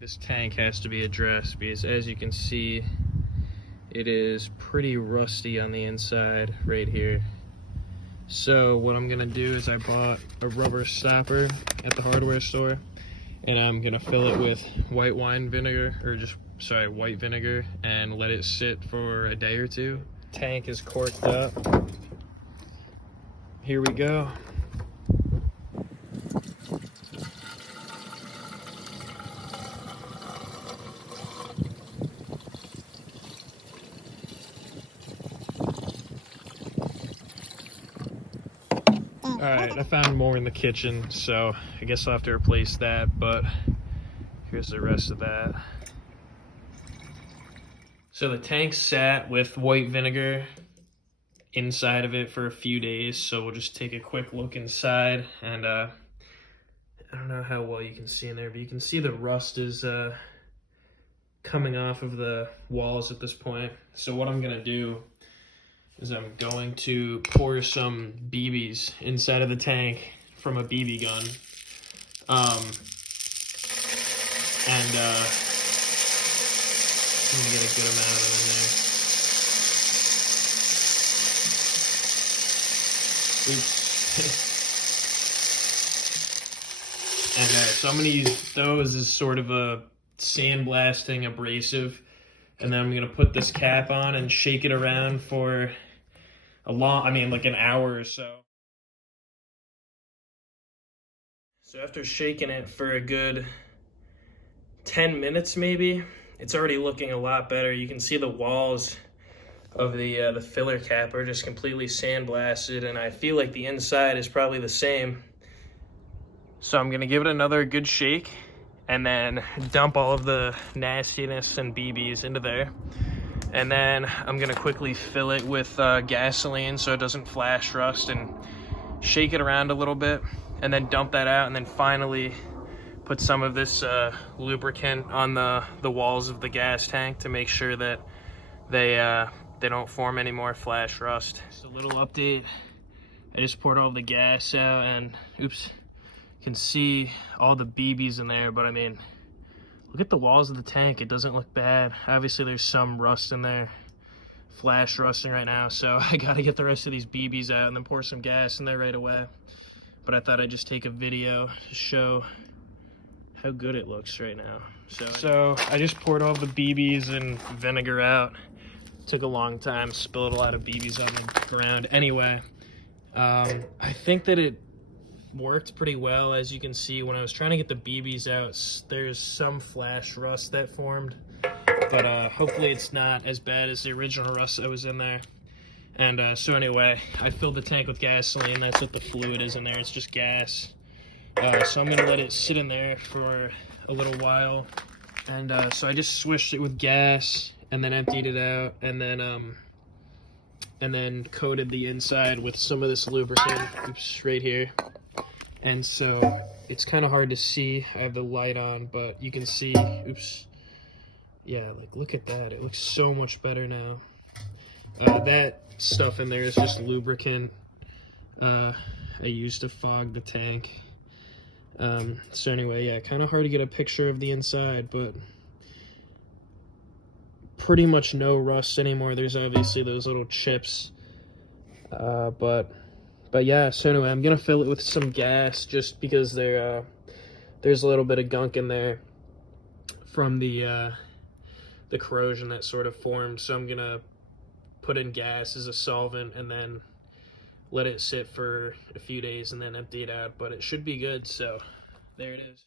This tank has to be addressed because, as you can see, it is pretty rusty on the inside right here. So what I'm gonna do is I bought a rubber stopper at the hardware store, and I'm gonna fill it with white vinegar, and let it sit for a day or two. Tank is corked up. Here we go. Alright, I found more in the kitchen, so I guess I'll have to replace that, but here's the rest of that. So the tank sat with white vinegar inside of it for a few days, so we'll just take a quick look inside, and I don't know how well you can see in there, but you can see the rust is coming off of the walls at this point. So what I'm gonna do is I'm going to pour some BBs inside of the tank from a BB gun. I'm gonna get a good amount of them in there. Oops. And so I'm gonna use those as sort of a sandblasting abrasive, and then I'm gonna put this cap on and shake it around for like an hour or so. So after shaking it for a good 10 minutes maybe, it's already looking a lot better. You can see the walls of the filler cap are just completely sandblasted, and I feel like the inside is probably the same. So I'm gonna give it another good shake and then dump all of the nastiness and BBs into there. And then I'm gonna quickly fill it with gasoline so it doesn't flash rust, and shake it around a little bit, and then dump that out, and then finally put some of this lubricant on the walls of the gas tank to make sure that they don't form any more flash rust. Just a little update. I just poured all the gas out, and oops, you can see all the BBs in there, but I mean, look at the walls of the tank. It doesn't look bad. Obviously there's some rust in there, flash rusting right now, so I gotta get the rest of these BBs out and then pour some gas in there right away. But I thought I'd just take a video to show how good it looks right now. So I just poured all the BBs and vinegar out. Took a long time, spilled a lot of BBs on the ground. Anyway, I think that it worked pretty well. As you can see, when I was trying to get the BBs out, there's some flash rust that formed, but hopefully it's not as bad as the original rust that was in there. And so anyway, I filled the tank with gasoline. That's what the fluid is in there. It's just gas. So I'm gonna let it sit in there for a little while. And so I just swished it with gas and then emptied it out, and then coated the inside with some of this lubricant. Oops, right here. And so it's kind of hard to see. I have the light on, but you can see, oops. Yeah, like look at that. It looks so much better now. That stuff in there is just lubricant I used to fog the tank. So anyway, yeah, kind of hard to get a picture of the inside, but pretty much no rust anymore. There's obviously those little chips, but yeah, so anyway, I'm gonna fill it with some gas just because there's a little bit of gunk in there from the corrosion that sort of formed. So I'm gonna put in gas as a solvent and then let it sit for a few days and then empty it out. But it should be good, so there it is.